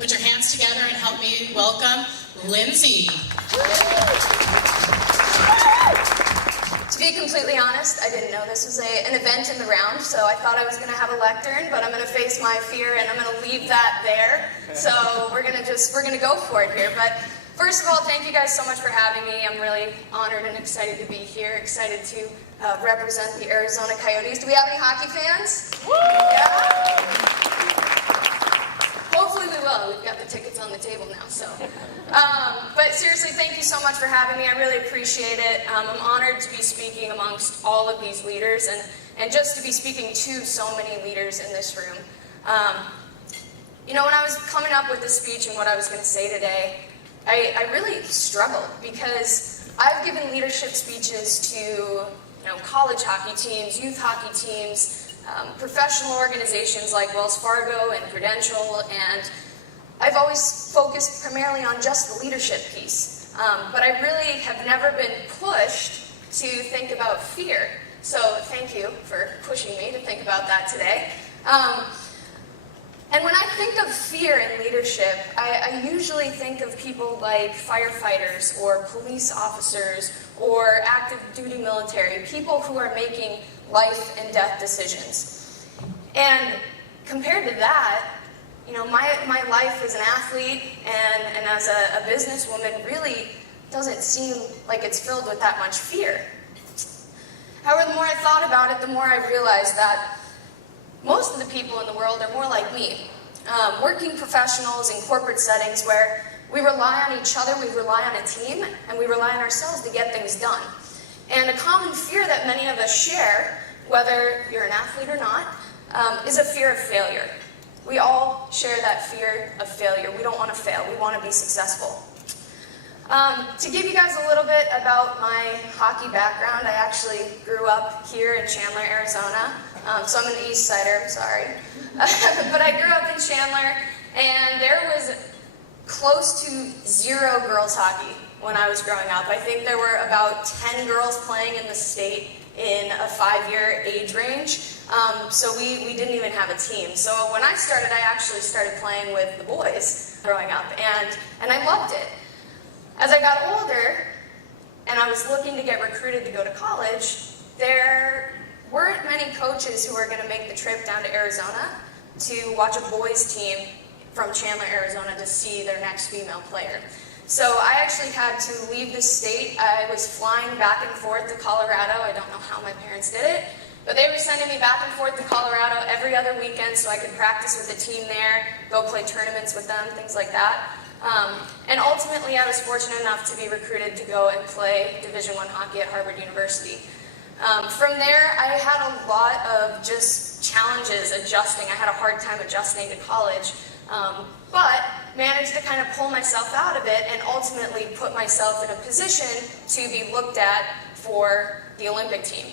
Put your hands together and help me welcome Lyndsey. To be completely honest, I didn't know this was an event in the round, so I thought I was going to have a lectern, but I'm going to face my fear and I'm going to leave that there. So we're going to go for it here. But first of all, thank you guys so much for having me. I'm really honored and excited to be here, excited to represent the Arizona Coyotes. Do we have any hockey fans? Woo! Yeah? Hopefully we will. We've got the tickets on the table now, so. But seriously, thank you so much for having me. I really appreciate it. I'm honored to be speaking amongst all of these leaders and just to be speaking to so many leaders in this room. You know, when I was coming up with this speech and what I was going to say today, I really struggled because I've given leadership speeches to college hockey teams, youth hockey teams, professional organizations like Wells Fargo and Prudential, and I've always focused primarily on just the leadership piece. But I really have never been pushed to think about fear. So thank you for pushing me to think about that today. And when I think of fear in leadership, I usually think of people like firefighters or police officers or active duty military, people who are making life and death decisions. And compared to that, my life as an athlete and as a businesswoman really doesn't seem like it's filled with that much fear. However, the more I thought about it, the more I realized that most of the people in the world are more like me. Working professionals in corporate settings where we rely on each other, we rely on a team, and we rely on ourselves to get things done. And a common fear that many of us share, whether you're an athlete or not, is a fear of failure. We all share that fear of failure. We don't want to fail. We want to be successful. To give you guys a little bit about my hockey background, I actually grew up here in Chandler, Arizona. So I'm an East Sider, sorry. But I grew up in Chandler, and there was close to zero girls hockey when I was growing up. I think there were about 10 girls playing in the state in a 5-year age range. So we didn't even have a team. So when I started, I actually started playing with the boys growing up, and I loved it. As I got older, and I was looking to get recruited to go to college, there weren't many coaches who were going to make the trip down to Arizona to watch a boys team from Chandler, Arizona to see their next female player. So I actually had to leave the state. I was flying back and forth to Colorado. I don't know how my parents did it, but they were sending me back and forth to Colorado every other weekend so I could practice with the team there, go play tournaments with them, things like that. And ultimately, I was fortunate enough to be recruited to go and play Division I hockey at Harvard University. From there, I had a lot of just challenges adjusting. I had a hard time adjusting to college, but managed to kind of pull myself out of it and ultimately put myself in a position to be looked at for the Olympic team.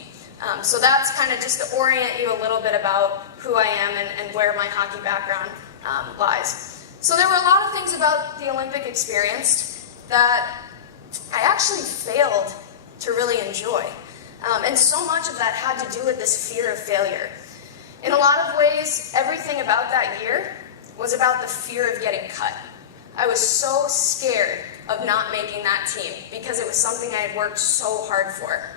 So that's kind of just to orient you a little bit about who I am and where my hockey background lies. So there were a lot of things about the Olympic experience that I actually failed to really enjoy. And so much of that had to do with this fear of failure. In a lot of ways, everything about that year was about the fear of getting cut. I was so scared of not making that team because it was something I had worked so hard for.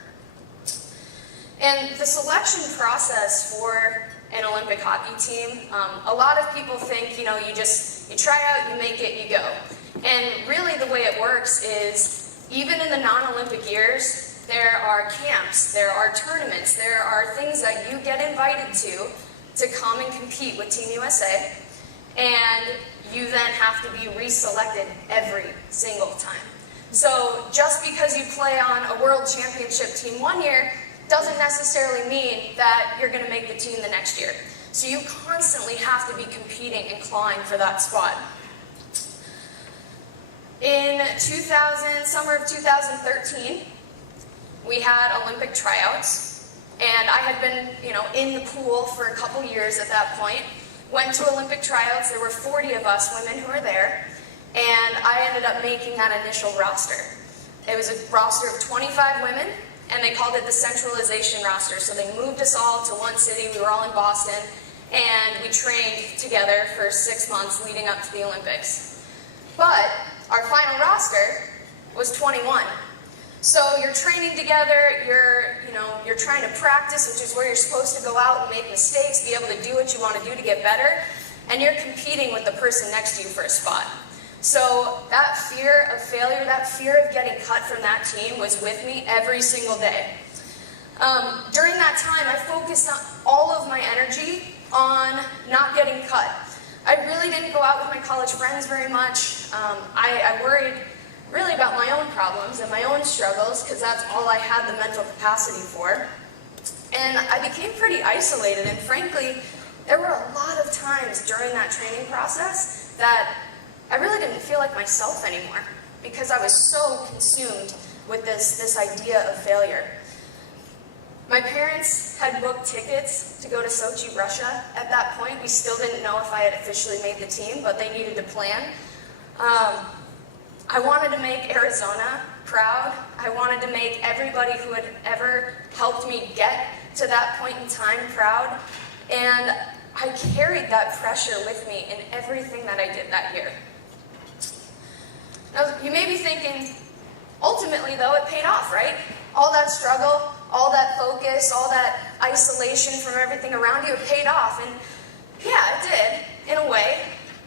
And the selection process for an Olympic hockey team, a lot of people think, you try out, you make it, you go. And really the way it works is, even in the non-Olympic years, there are camps, there are tournaments, there are things that you get invited to come and compete with Team USA, and you then have to be reselected every single time. So just because you play on a world championship team one year doesn't necessarily mean that you're going to make the team the next year. So you constantly have to be competing and clawing for that spot. In summer of 2013, we had Olympic tryouts, and I had been, in the pool for a couple years at that point. Went to Olympic tryouts. There were 40 of us women who were there, and I ended up making that initial roster. It was a roster of 25 women, and they called it the centralization roster. So they moved us all to one city. We were all in Boston, and we trained together for 6 months leading up to the Olympics. But our final roster was 21. So you're training together, you're trying to practice, which is where you're supposed to go out and make mistakes, be able to do what you want to do to get better, and you're competing with the person next to you for a spot. So that fear of failure, that fear of getting cut from that team was with me every single day. During that time, I focused on all of my energy on not getting cut. I really didn't go out with my college friends very much. I worried really about my own problems and my own struggles because that's all I had the mental capacity for. And I became pretty isolated, and frankly, there were a lot of times during that training process that I really didn't feel like myself anymore because I was so consumed with this idea of failure. My parents had booked tickets to go to Sochi, Russia. At that point, we still didn't know if I had officially made the team, but they needed to plan. I wanted to make Arizona proud. I wanted to make everybody who had ever helped me get to that point in time proud. And I carried that pressure with me in everything that I did that year. Now, you may be thinking, ultimately though, it paid off, right? All that struggle, all that focus, all that isolation from everything around you, it paid off. And yeah, it did, in a way,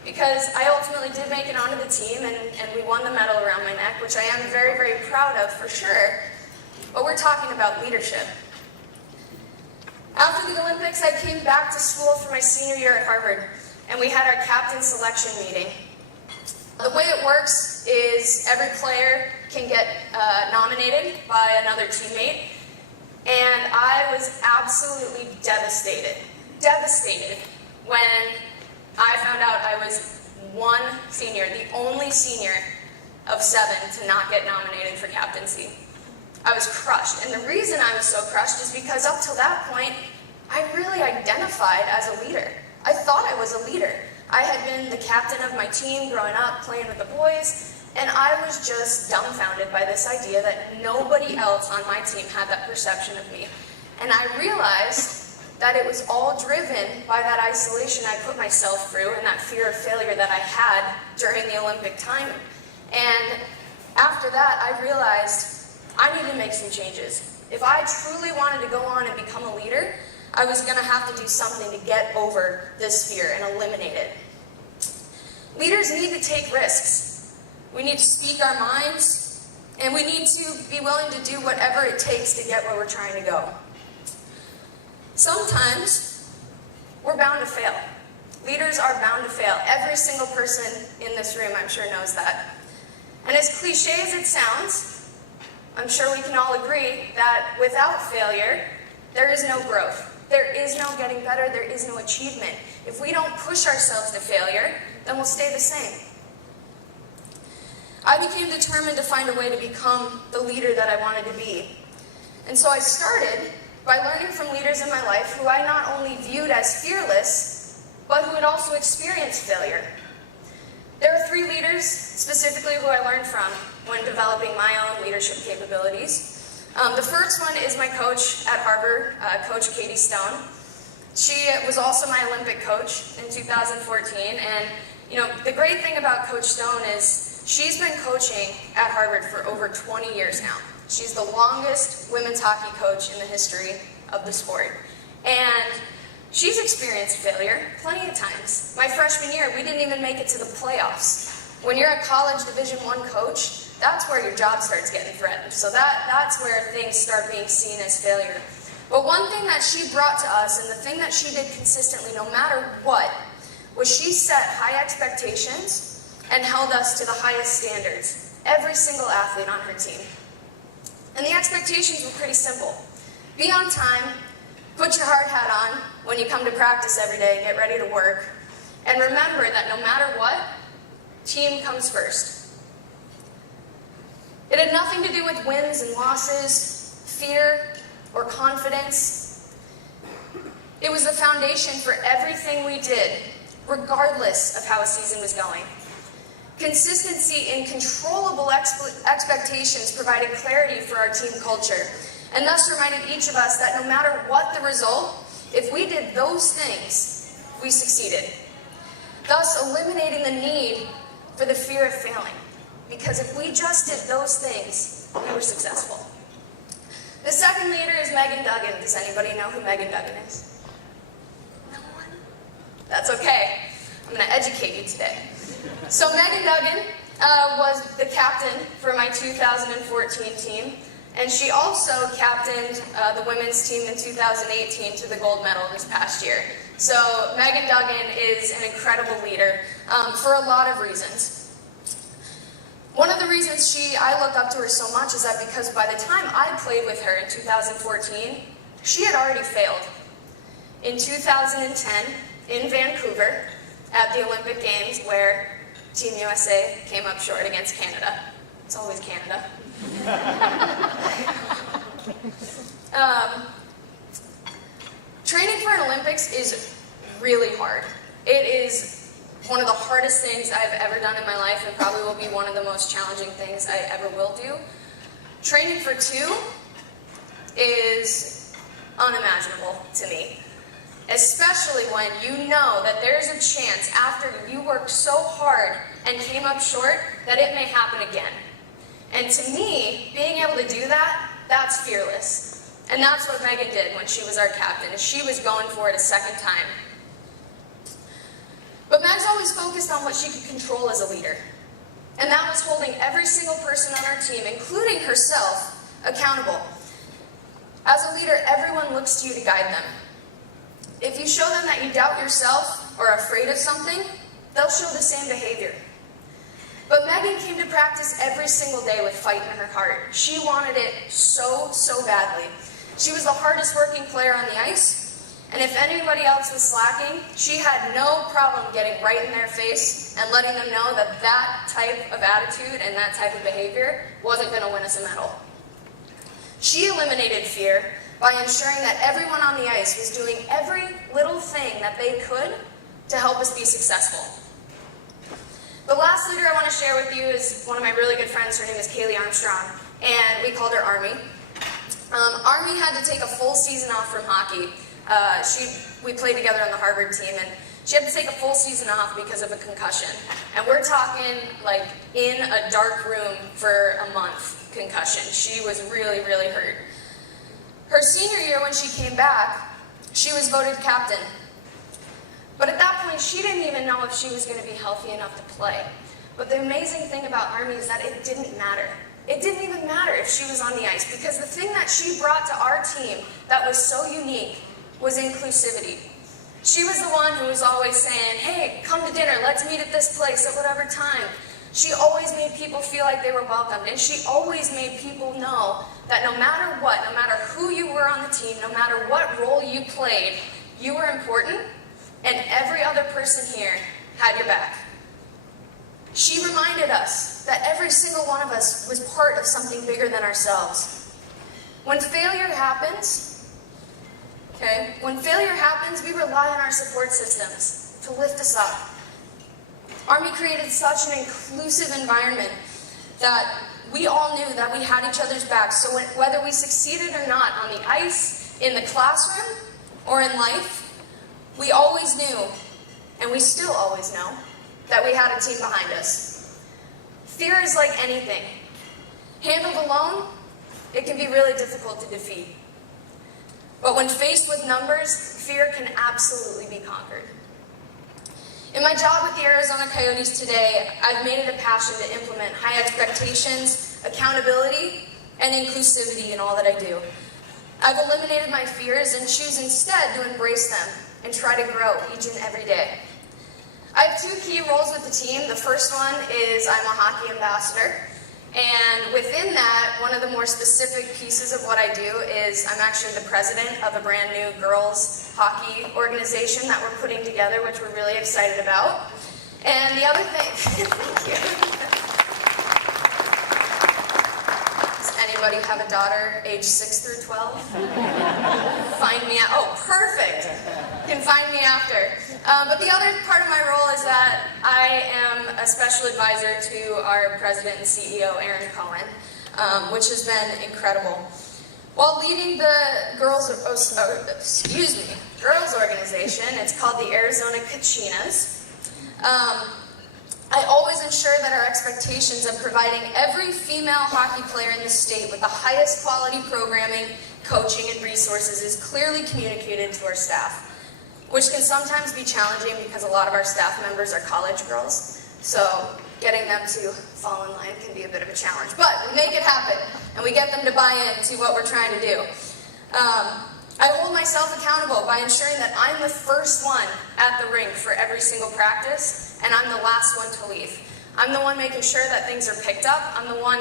because I ultimately did make it onto the team and we won the medal around my neck, which I am very, very proud of for sure. But we're talking about leadership. After the Olympics, I came back to school for my senior year at Harvard, and we had our captain selection meeting. The way it works is every player can get nominated by another teammate, and I was absolutely devastated when I found out I was one senior, the only senior of 7 to not get nominated for captaincy. I was crushed, and the reason I was so crushed is because up till that point, I really identified as a leader. I thought I was a leader. I had been the captain of my team growing up, playing with the boys, and I was just dumbfounded by this idea that nobody else on my team had that perception of me. And I realized that it was all driven by that isolation I put myself through and that fear of failure that I had during the Olympic time. And after that, I realized I need to make some changes. If I truly wanted to go on and become a leader, I was going to have to do something to get over this fear and eliminate it. Leaders need to take risks. We need to speak our minds, and we need to be willing to do whatever it takes to get where we're trying to go. Sometimes, we're bound to fail. Leaders are bound to fail. Every single person in this room, I'm sure, knows that. And as cliche as it sounds, I'm sure we can all agree that without failure, there is no growth. There is no getting better. There is no achievement. If we don't push ourselves to failure, then we'll stay the same. I became determined to find a way to become the leader that I wanted to be. And so I started by learning from leaders in my life who I not only viewed as fearless, but who had also experienced failure. There are 3 leaders specifically who I learned from when developing my own leadership capabilities. The first one is my coach at Harvard, Coach Katie Stone. She was also my Olympic coach in 2014, and the great thing about Coach Stone is she's been coaching at Harvard for over 20 years now. She's the longest women's hockey coach in the history of the sport. And she's experienced failure plenty of times. My freshman year, we didn't even make it to the playoffs. When you're a college Division I coach, that's where your job starts getting threatened. So that's where things start being seen as failure. But one thing that she brought to us, and the thing that she did consistently no matter what, was she set high expectations and held us to the highest standards. Every single athlete on her team. And the expectations were pretty simple. Be on time, put your hard hat on when you come to practice every day, get ready to work, and remember that no matter what, team comes first. It had nothing to do with wins and losses, fear, or confidence. It was the foundation for everything we did, regardless of how a season was going. Consistency in controllable expectations provided clarity for our team culture, and thus reminded each of us that no matter what the result, if we did those things, we succeeded, thus eliminating the need for the fear of failing. Because if we just did those things, we were successful. The second leader is Megan Duggan. Does anybody know who Megan Duggan is? No one? That's okay. I'm going to educate you today. So Megan Duggan was the captain for my 2014 team, and she also captained the women's team in 2018 to the gold medal this past year. So Megan Duggan is an incredible leader for a lot of reasons. One of the reasons I look up to her so much is that because by the time I played with her in 2014, she had already failed. In 2010, in Vancouver, at the Olympic Games, where Team USA came up short against Canada. It's always Canada. Training for an Olympics is really hard. It is one of the hardest things I've ever done in my life, and probably will be one of the most challenging things I ever will do. Training for 2 is unimaginable to me, especially when you know that there's a chance after you worked so hard and came up short that it may happen again. And to me, being able to do that, that's fearless. And that's what Megan did when she was our captain, is she was going for it a second time. But Meg's always focused on what she could control as a leader. And that was holding every single person on our team, including herself, accountable. As a leader, everyone looks to you to guide them. If you show them that you doubt yourself or are afraid of something, they'll show the same behavior. But Megan came to practice every single day with fight in her heart. She wanted it so badly. She was the hardest working player on the ice. And if anybody else was slacking, she had no problem getting right in their face and letting them know that that type of attitude and that type of behavior wasn't going to win us a medal. She eliminated fear by ensuring that everyone on the ice was doing every little thing that they could to help us be successful. The last leader I want to share with you is one of my really good friends. Her name is Kaylee Armstrong, and we called her Army. Army had to take a full season off from hockey. We played together on the Harvard team, and she had to take a full season off because of a concussion. And we're talking like in a dark room for a month concussion. She was really hurt. Her senior year, when she came back, she was voted captain. But at that point, she didn't even know if she was going to be healthy enough to play. But the amazing thing about Army is that it didn't matter. It didn't even matter if she was on the ice, because the thing that she brought to our team that was so unique was inclusivity. She was the one who was always saying, hey, come to dinner, let's meet at this place at whatever time. She always made people feel like they were welcomed, and she always made people know that no matter what, no matter who you were on the team, no matter what role you played, you were important, and every other person here had your back. She reminded us that every single one of us was part of something bigger than ourselves. When failure happens, we rely on our support systems to lift us up. Army created such an inclusive environment that we all knew that we had each other's backs. So whether we succeeded or not on the ice, in the classroom, or in life, we always knew, and we still always know, that we had a team behind us. Fear is like anything. Handled alone, it can be really difficult to defeat. But when faced with numbers, fear can absolutely be conquered. In my job with the Arizona Coyotes today, I've made it a passion to implement high expectations, accountability, and inclusivity in all that I do. I've eliminated my fears and choose instead to embrace them and try to grow each and every day. I have 2 key roles with the team. The first one is I'm a hockey ambassador. And within that, one of the more specific pieces of what I do is I'm actually the president of a brand new girls hockey organization that we're putting together, which we're really excited about. And the other thing, thank you. Does anybody have a daughter age 6 through 12? Find me out. Oh, perfect. You can find me after. But the other part of my role is that I am a special advisor to our president and CEO, Aaron Cohen, which has been incredible. While leading the girls, girls organization. It's called the Arizona Kachinas. I always ensure that our expectations of providing every female hockey player in the state with the highest quality programming, coaching, and resources is clearly communicated to our staff, which can sometimes be challenging because a lot of our staff members are college girls. So getting them to fall in line can be a bit of a challenge. But we make it happen, and we get them to buy in to what we're trying to do. I hold myself accountable by ensuring that I'm the first one at the rink for every single practice, and I'm the last one to leave. I'm the one making sure that things are picked up. I'm the one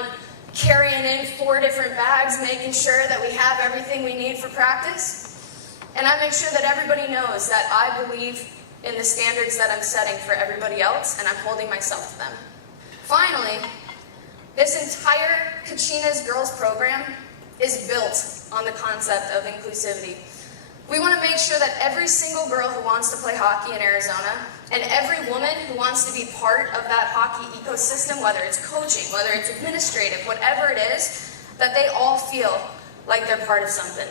carrying in 4 different bags, making sure that we have everything we need for practice. And I make sure that everybody knows that I believe in the standards that I'm setting for everybody else, and I'm holding myself to them. Finally, this entire Kachinas girls program is built on the concept of inclusivity. We want to make sure that every single girl who wants to play hockey in Arizona, and every woman who wants to be part of that hockey ecosystem, whether it's coaching, whether it's administrative, whatever it is, that they all feel like they're part of something.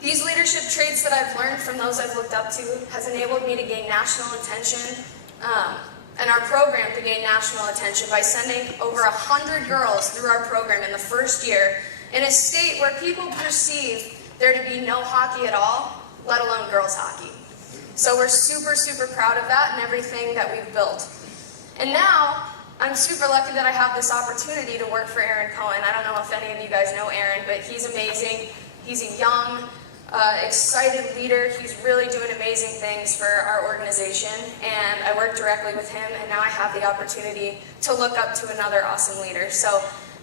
These leadership traits that I've learned from those I've looked up to has enabled me to gain national attention, and our program to gain national attention by sending over 100 girls through our program in the first year in a state where people perceive there to be no hockey at all, let alone girls hockey. So we're super, super proud of that and everything that we've built. And now, I'm super lucky that I have this opportunity to work for Aaron Cohen. I don't know if any of you guys know Aaron, but he's amazing. He's a young, excited leader. He's really doing amazing things for our organization, and I work directly with him, and now I have the opportunity to look up to another awesome leader. So,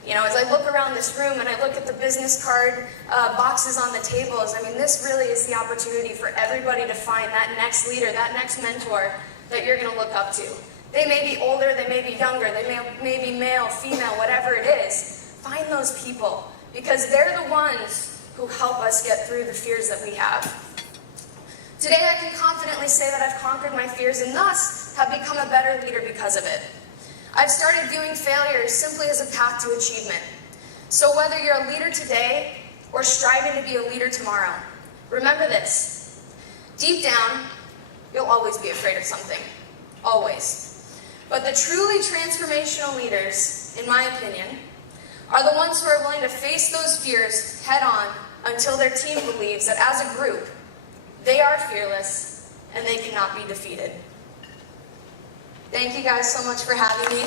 you know, as I look around this room and I look at the business card boxes on the tables, I mean, this really is the opportunity for everybody to find that next leader, that next mentor that you're going to look up to. They may be older, they may be younger, they may be male, female, whatever it is. Find those people, because they're the ones who help us get through the fears that we have. Today I can confidently say that I've conquered my fears and thus have become a better leader because of it. I've started viewing failure simply as a path to achievement. So whether you're a leader today or striving to be a leader tomorrow, remember this. Deep down, you'll always be afraid of something. Always. But the truly transformational leaders, in my opinion, are the ones who are willing to face those fears head on until their team believes that as a group, they are fearless and they cannot be defeated. Thank you guys so much for having me.